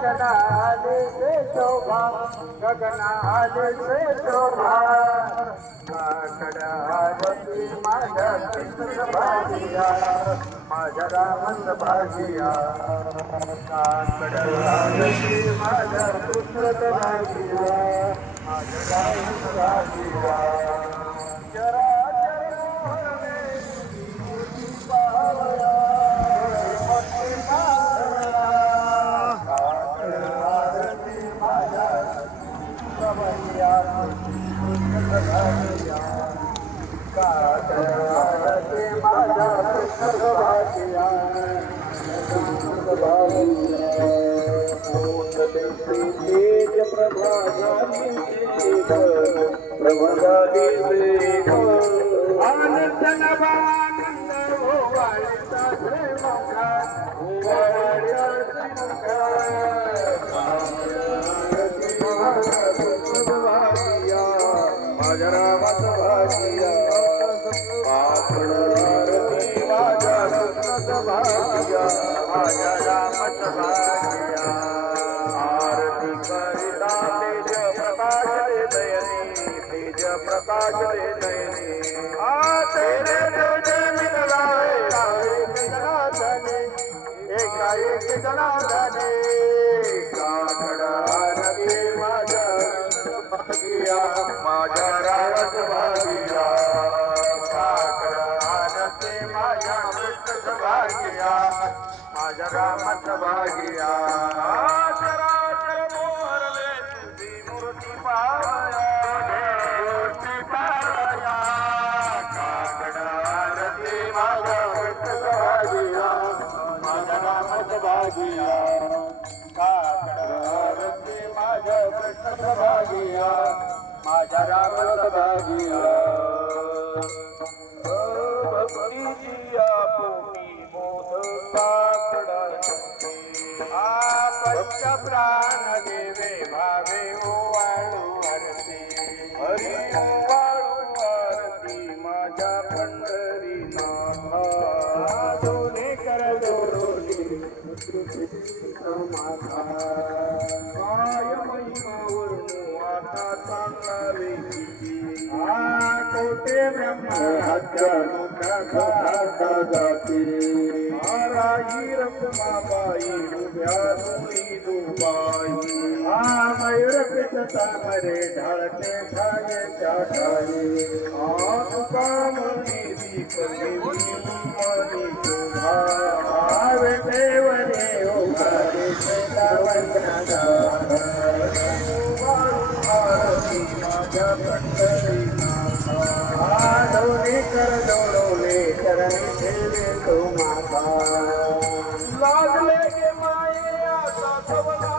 गगनाले से शोभा गगनाले से शोभा काकड आरती माझ्या कृष्ण भागिया माझ्या रामच भागिया काकड आरती माझ्या कृष्ण भागिया माझ्या रामच भागिया जरा प्रकाश दे नयनी तेरे तुझे मिल राहे जनार्दने एकाएक जनार्दने काकड आरती माझ्या भागिया माझ्या रावत भागिया काकड आरती माझ्या कृष्ण भागिया माझ्या रामच भागिया चराचर मोहरले तुझी मूर्ती पाया भागिया काकड आरती माझ्या कृष्ण भागिया माझ्या रामच भागिया भक्तीची आपुनी मोद काकड पंच प्राण देवे भावे ओवाळू आरती हरी ओवाळू आरती माझ्या पंढरीनाथा दोन्ही कर काय महिमावरून आता सांगावे कोटे ब्रह्महत्या मुखा जाते राई रखमाबाई उभ्या दोरी दुबाई मयूर पिता मरे ढाळते खायच्या ठाई तुका मनी दीप देवी मनी शोभा देवरे ओघारे वंदना आरती माझ्या पंढरीनाथा डोले कर डोळवले चरणी ठेवे तो माता लागले गे माये आता